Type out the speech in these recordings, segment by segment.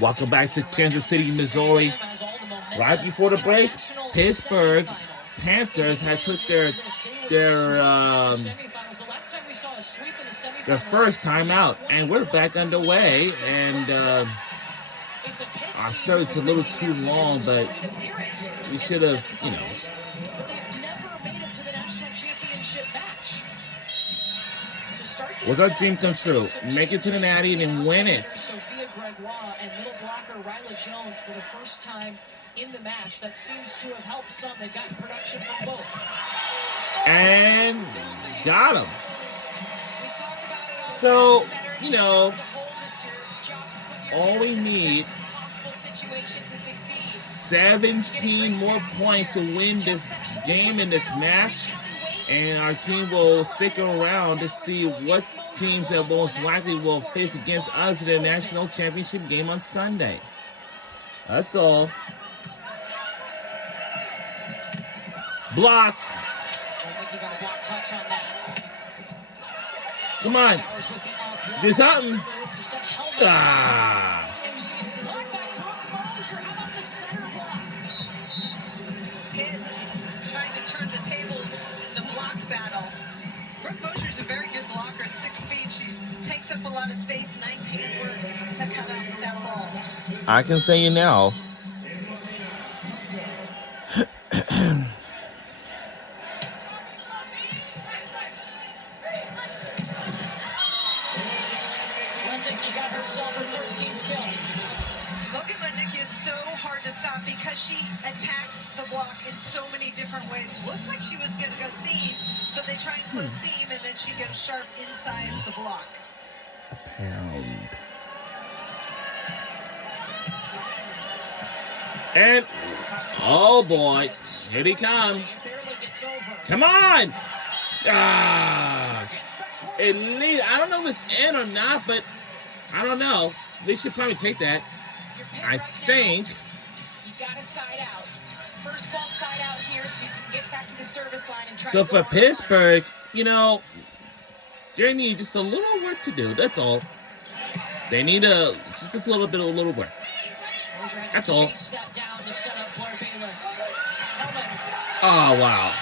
Welcome back to Kansas City, Missouri. Right before the break, Pittsburgh Panthers had took their first time out, and we're back underway. And our start's a little too long, but we should have, Was our dream come true? Make it to the Natty and win it. And middle blocker Riley Jones for the first time in the match. That seems to have helped some. They've gotten production from both. And got him. So, all we need 17 more points to win this game in this match. And our team will stick around to see what teams that most likely will face against us in the national championship game on Sunday. That's all. Blocked. Come on. Do something. Ah. Trying to turn the tables. Battle. Brooke Mosher's a very good blocker at 6 feet. She takes up a lot of space. Nice handwork to cut out that ball. I can say you now. Lendicky got herself her 13th kill. Logan Lendicky is so hard to stop because she attacks the block in so many different ways. Looked like she was going to go seam, so they try and close seam, and then she goes sharp inside the block. A pound. And, oh boy, here he comes. Come on! Ah! I don't know if it's in or not, but I don't know. They should probably take that. I think. You got a side out. First ball side out here, so you can get back to the service line and try. So for Pittsburgh, they need just a little work to do. That's all. They need just a little bit of work. That's all. Oh wow!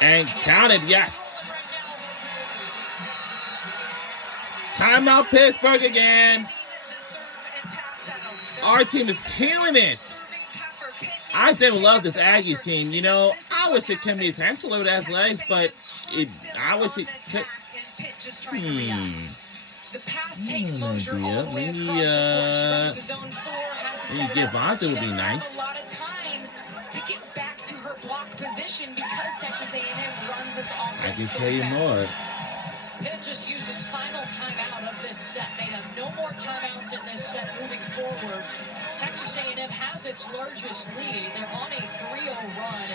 And counted, yes. Timeout, Pittsburgh again. Our team is killing it. I still love this Aggies team. I wish it can be potential with athletes, but I wish it could. The pass takes Mosher all the way Maybe get Vonta would be nice. A lot of time to get back to her block position because Texas A&M runs this offense. I can tell you more. Pitt just used its final timeout of this set. They have no more timeouts in this set moving forward. Texas A&M has its largest lead. They're on a 3-0 run.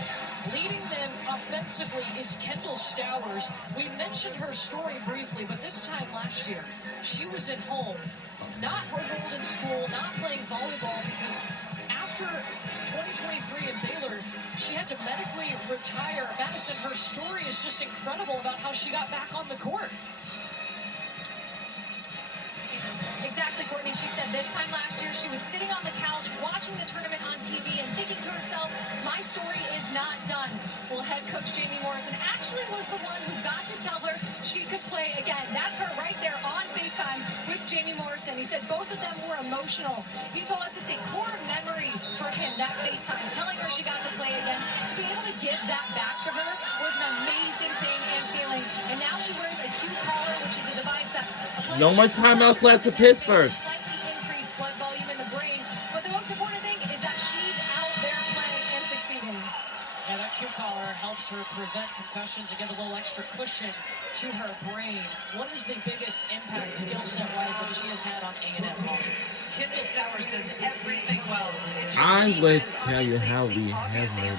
Leading them offensively is Kendall Stowers. We mentioned her story briefly, but this time last year, she was at home, not enrolled in school, not playing volleyball, because after 2023 in Baylor, she had to medically retire. Madison, her story is just incredible about how she got back on the court. Exactly, Courtney. She said this time last year she was sitting on the couch watching the tournament on TV and thinking to herself, my story is not done. Well, head coach Jamie Morrison actually was the one who got to tell her she could play again. That's her right there on FaceTime with Jamie Morrison. He said both of them were emotional. He told us it's a core memory for him, that FaceTime, telling her she got to play again. To be able to give that back to her was an amazing thing and feeling. And now she wears a Q collar, which is a device that... No more timeouts left for Pittsburgh. Slightly increased blood volume in the brain. But the most important thing is that she's out there playing and succeeding. Yeah, that Q collar helps her prevent concussions and give a little extra cushion to her brain. What is the biggest impact skill set wise that she has had on A&M hockey? Kendall Stowers does everything well. I would tell you how we have her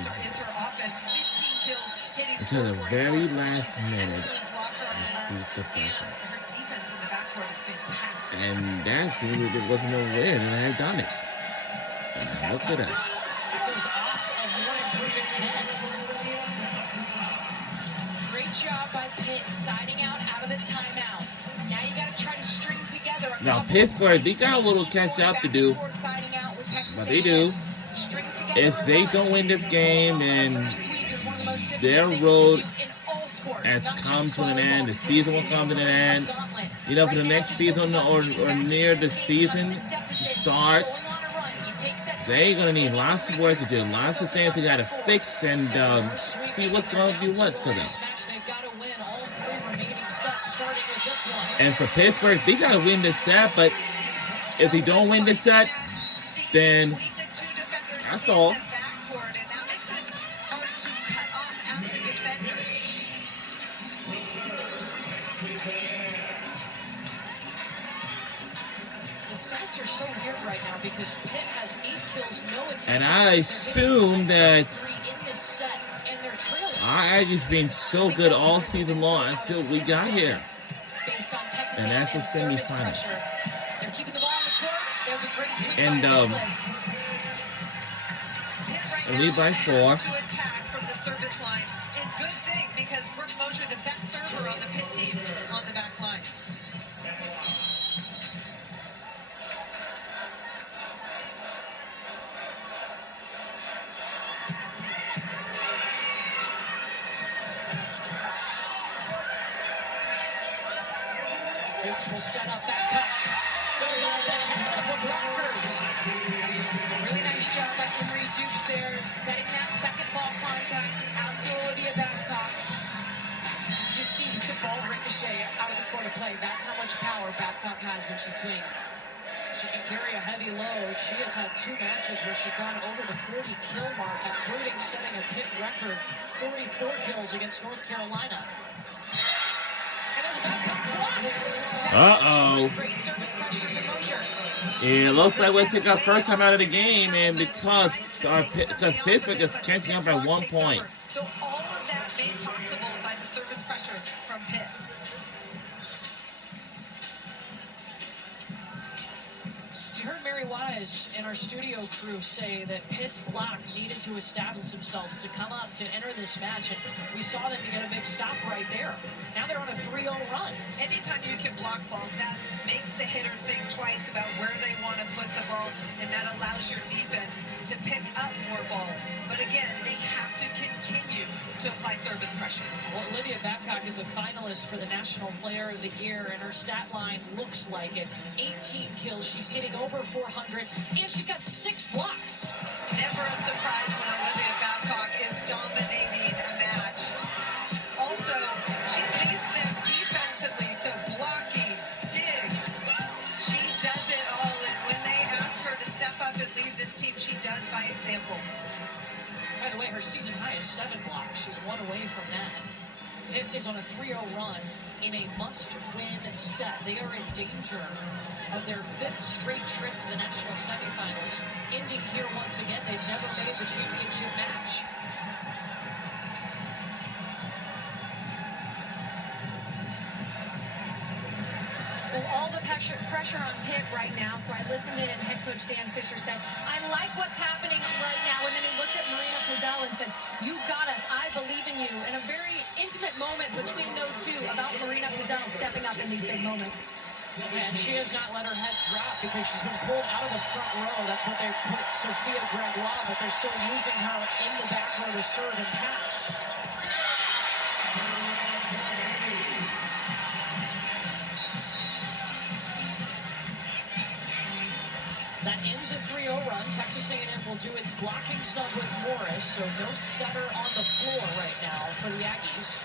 until the very last minute. And that team, it wasn't no win, and I had done it. And now look at us. It was off of 1 of 10. Great job by Pitt, siding out of the timeout. Now you got to try to string together Now Pittsburgh, they got a little catch up to do, but they do. If they don't win this game, then their road has come to an end. The season will come to an end. You know, for the next season or near the season start, they're going to need lots of work to do, lots of things they got to fix and see what's going to be what for them. And for Pittsburgh, they got to win this set, but if they don't win this set, then that's all. The stats are so weird right now because Pitt has 8 kills, no attempts. And I assume that in this set, and they're trailing. our Aggies been so good all season long until we got here. Based on Texas And that's the A&M service semifinal. pressure. They're keeping the ball on the court. There's a great sweep And, by Nicholas. lead by 4. To attack from the service line, and good thing because Brooke Mosher, the best server on the Pitt team, on the back line. Dukes will set up Babcock. Goes off the head of the blockers. Really nice job by Emery Dukes there, setting that second ball contact out to Olivia Babcock. Just see the ball ricochet out of the court of play. That's how much power Babcock has when she swings. She can carry a heavy load. She has had 2 matches where she's gone over the 40 kill mark, including setting a Pitt record 44 kills against North Carolina. And there's a Babcock block. Uh-oh. Great service pressure from Mosher. Yeah, it looks like we'll take our first time out of the game, and because Pittsburgh is catching up by 1 point. So all of that made possible by the service pressure from Pitt. You heard Mary Wise and our studio crew say that Pitt's block needed to establish themselves to come up to enter this match, and we saw them to get a big stop right there. Now they're on a 3-0 run. Anytime you can block balls, that makes the hitter think twice about where they want to put the ball, and that allows your defense to pick up more balls. But again, they have to continue to apply service pressure. Well, Olivia Babcock is a finalist for the National Player of the Year, and her stat line looks like it. 18 kills, she's hitting over 400, and she's got 6 blocks. Never a surprise when Olivia Babcock is dominating a match. Also, she leads them defensively, so blocking, digs, she does it all. And when they ask her to step up and lead this team, she does by example. By the way, her season high is 7 blocks. She's 1 away from that. Pitt is on a 3-0 run in a must-win set. They are in danger of their 5th straight trip to the national semifinals. Ending here once again, they've never made the championship match. Well, all the pressure on Pitt right now, so I listened in and head coach Dan Fisher said, I like what's happening right now. And then he looked at Marina Pizzell and said, you got us, I believe in you. And a very intimate moment between those two about Marina Pizzell stepping up in these big moments. And she has not let her head drop because she's been pulled out of the front row. That's what they put Sophia Gregoire, but they're still using her in the back row to serve and pass. That ends a 3-0 run. Texas A&M will do its blocking sub with Morris, so no setter on the floor right now for the Aggies.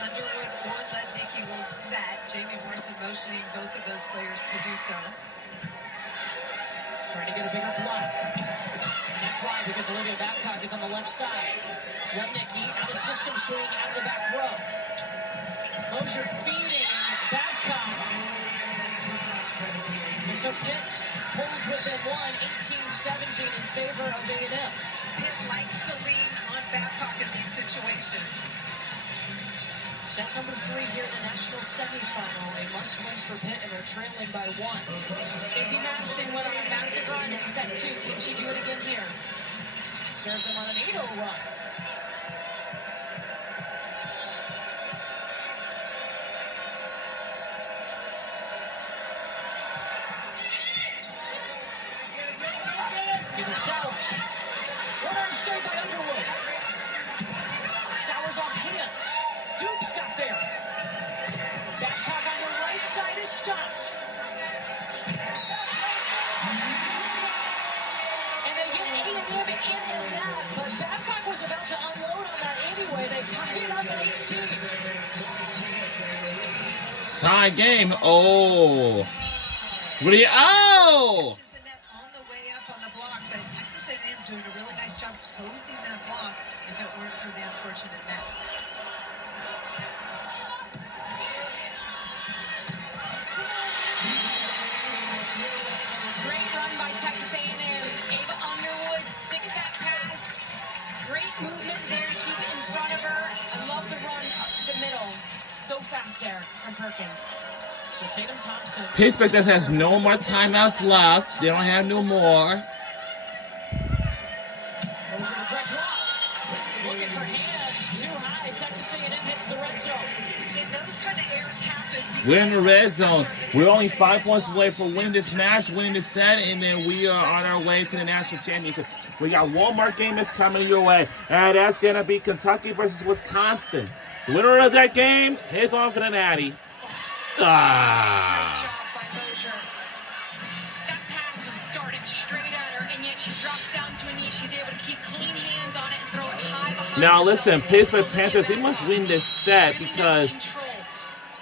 Underwood or Lednicki will set. Jamie Morrison motioning both of those players to do so. Trying to get a bigger block. And that's why, because Olivia Babcock is on the left side. Lednicki out of system swing out of the back row. Mosher feeding Babcock. And so Pitt pulls within 18-17 in favor of A&M. Pitt likes to lean on Babcock in these situations. Set number 3 here in the national semifinal. A must-win for Pitt, and they're trailing by 1. Izzy Madison went on a massive run in set 2. Can she do it again here? Served them on an 8-0 run. Give it Stowers. One arm save by Underwood. Stowers off hands. Dukes got there. Babcock on the right side is stopped. And they get A&M in the net, but Babcock was about to unload on that anyway. They tie it up at 18. Tie game. Oh. Really? Oh! The net on the way up on the block, but Texas A&M doing a really nice job closing that block if it weren't for the unfortunate net. Great run by Texas A&M. Ava Underwood sticks that pass. Great movement there to keep it in front of her. I love the run up to the middle. So fast there from Perkins. So Tatum Thompson. Pittsburgh just has no more timeouts left. They don't have no more. Moser to Greg Watt. Looking for hands. Too high. Texas A&M hits the red zone. And those kind of errors happen. We're in the red zone. We're only 5 points away from winning this match, winning this set, and then we are on our way to the national championship. We got one more game that's coming your way, and that's going to be Kentucky versus Wisconsin. Winner of that game heads on for the Natty. Great job by Moser. That pass was darted straight at her, and yet she drops down to a knee. She's able to keep clean hands on it and throw it high behind. Now listen, Pittsburgh Panthers, they must win this set because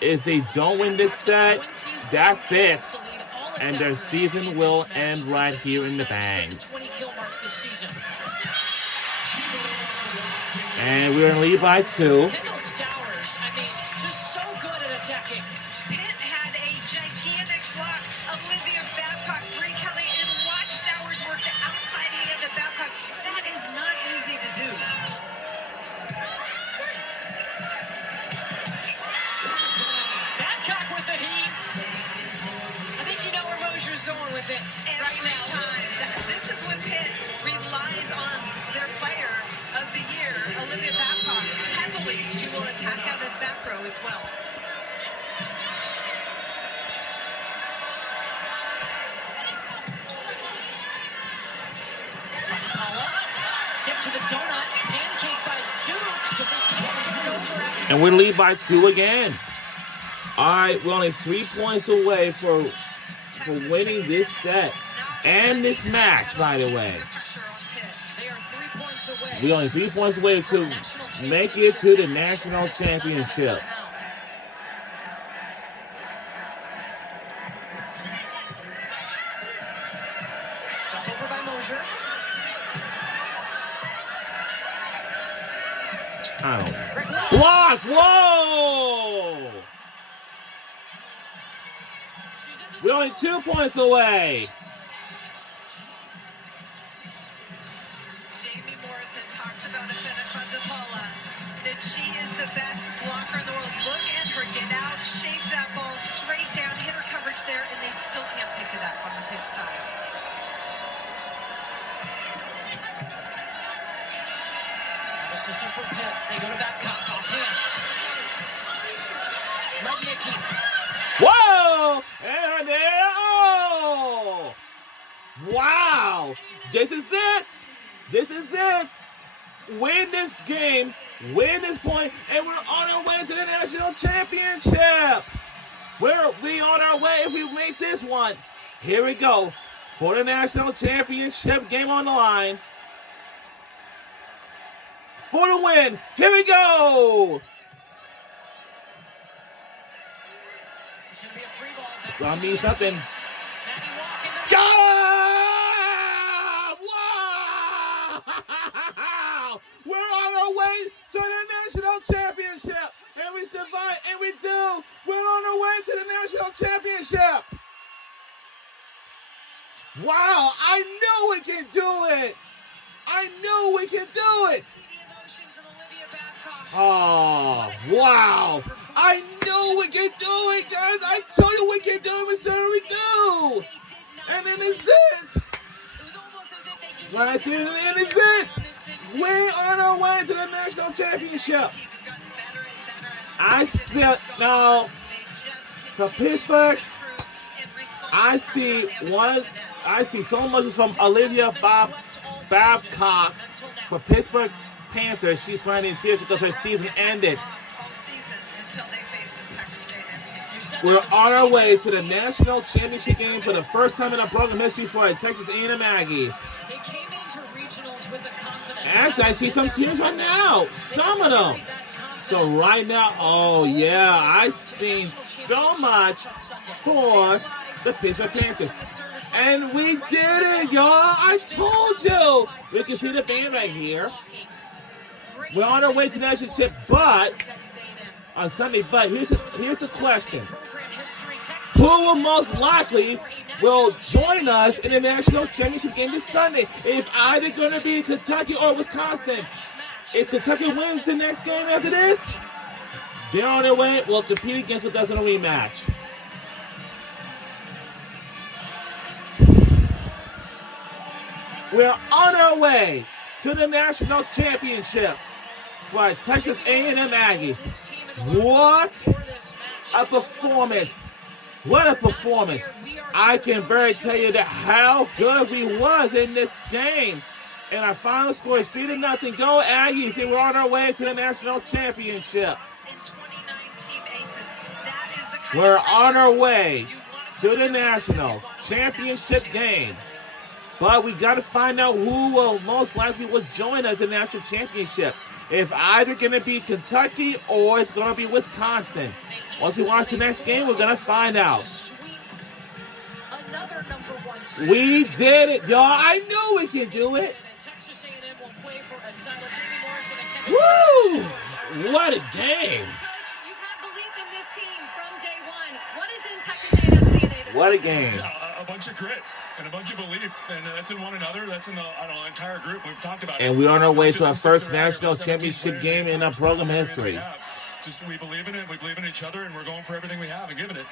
if they don't win this set, that's it. And their season will end right here in the bang. And we're in lead by 2. Kendall Stowers, I mean, just so good at attacking. Pitt had a gigantic block. Olivia Babcock, Bree Kelly, and watch Stowers work the outside hand of Babcock. That is not easy to do. Babcock with the heat. I think you know where Moser's going with it right Every now. time. This is when Pitt relies on their player of the year, Olivia Babcock, heavily. She will attack out of the back row as well. Paula, tip to the donut, pancake by Dukes, but they can't get it over after. And we lead by 2 again. All right, we're only 3 points away for winning this set and this match, by the way. Pressure on Pitt. They are 3 points away. We're only 3 points away to make it to the national championship. Dump over by Moser. I don't know. Block! Whoa! She's in the We're only 2 points away. Jamie Morrison talks about Afena Kwazapala, that she is the best blocker in the world. Look at her get out, shape that ball straight down, hit her coverage there, and they still can't pick it up on the Pitt side. assistant for Pitt. They go to Babcock, off hands. Rudnicki. Whoa! And there, oh! Wow! This is it! This is it! Win this game, win this point, and we're on our way to the national championship! We'll be on our way if we make this one. Here we go for the national championship game on the line. For the win, here we go! It's going to be a free ball. It's going to be something. Maddie Walk in the... Go! Wow! We're on our way to the national championship, and we survive, and we do. We're on our way to the national championship. Wow! I knew we can do it. I knew we can do it. See the emotion from Olivia Babcock. Oh, wow. I knew we can do it, guys. I told you we can do it. We certainly do. And then it's it. It was almost as if they continued Right to there, and believe it's they were it. on this big stage. We're on our way to the national championship. Team has gotten better and better as the I season said has gone no on. They just to continue Pittsburgh. improve and respond I see so much from Olivia Babcock for Pittsburgh Panthers. She's finding tears because her season ended. We're on our way to the national championship game for the first time in our program history for the Texas A&M Aggies. They came into regionals with a confidence. Actually, I see some teams right now. Some of them. So right now, oh yeah, I've seen so much for the Pittsburgh Panthers. And we did it, y'all. I told you. We can see the band right here. We're on our way to the national championship, but on Sunday. But here's the question: who will most likely will join us in the national championship game this Sunday? It's either going to be Kentucky or Wisconsin. If Kentucky wins the next game after this, they're on their way. We'll compete against us in a rematch. We're on our way to the national championship for our Texas A&M Aggies. What a performance. What a performance. I can barely tell you that how good we was in this game. And our final score is 3-0. Go Aggies. And we're on our way to the national championship. We're on our way to the national championship game. But we got to find out who will most likely will join us in the national championship. If either going to be Kentucky or it's going to be Wisconsin. Once we watch the next game, we're going to find out. We did it, y'all. I knew we can do it. Woo! What a game. Coach, you've had belief in this team from day one. What is in Texas A&M's DNA this What a season? game. A bunch of grit and a bunch of belief, and that's in one another. That's in the entire group. We've talked about it. And we're on our way to our first national championship game in our program history. Just we believe in it. We believe in each other, and we're going for everything we have and giving it.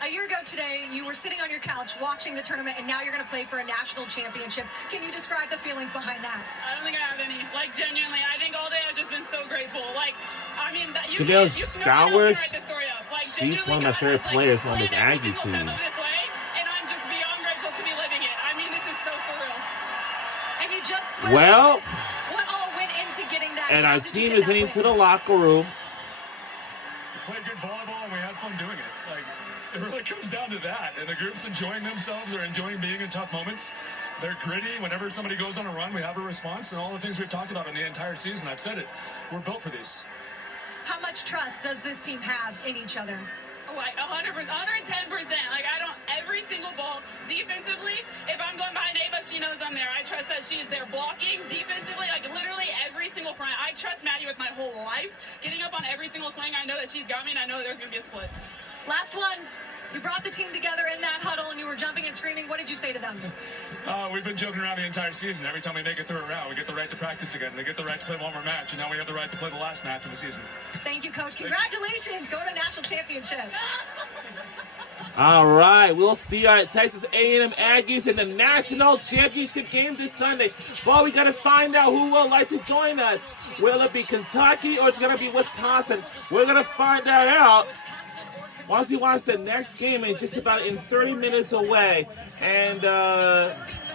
A year ago today, you were sitting on your couch watching the tournament, and now you're going to play for a national championship. Can you describe the feelings behind that? I don't think I have any. Like, genuinely, I think all day I've just been so grateful. Like, I mean, you Janelle can't, Stowers, write this story up. Like, she's one of my favorite players on this Aggie team. This way, and I'm just beyond grateful to be living it. I mean, this is so surreal. And you just swept Well, what all went into getting that? and How our did you team get is that heading win? to the locker room. We played good volleyball, and we had fun doing it. Like, it really comes down to that. And the group's enjoying themselves. They're enjoying being in tough moments. They're gritty. Whenever somebody goes on a run, we have a response. And all the things we've talked about in the entire season, I've said it. We're built for this. How much trust does this team have in each other? Like 100%, 110%. Like, I don't, every single ball, defensively, if I'm going behind Ava, she knows I'm there. I trust that she's there blocking defensively, like literally every single front. I trust Maddie with my whole life. Getting up on every single swing, I know that she's got me, and I know that there's going to be a split. Last one. You brought the team together in that huddle, and you were jumping and screaming. What did you say to them? We've been joking around the entire season. Every time we make it through a round, we get the right to practice again. We get the right to play one more match, and now we have the right to play the last match of the season. Thank you, Coach. Congratulations. Go to national championship. All right, we'll see our Texas A&M Aggies in the national championship game this Sunday. But we got to find out who will like to join us. Will it be Kentucky or it's going to be Wisconsin? We're going to find that out once we watch the next game in just about 30 minutes away. And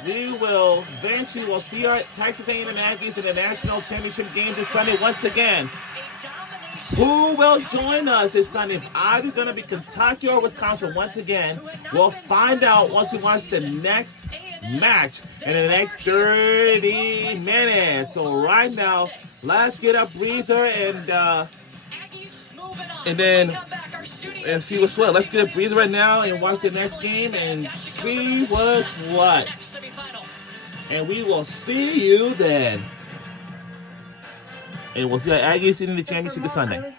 we will eventually will see our Texas A&M Aggies in the national championship game this Sunday once again. Who will join us this Sunday? If either going to be Kentucky or Wisconsin once again, we'll find out once we watch the next match in the next 30 minutes. So right now, let's get a breather and then see what's what. Let's get a breather right now and watch the next game and see what's what. And we will see you then. And we'll see our Aggies in the championship this Sunday.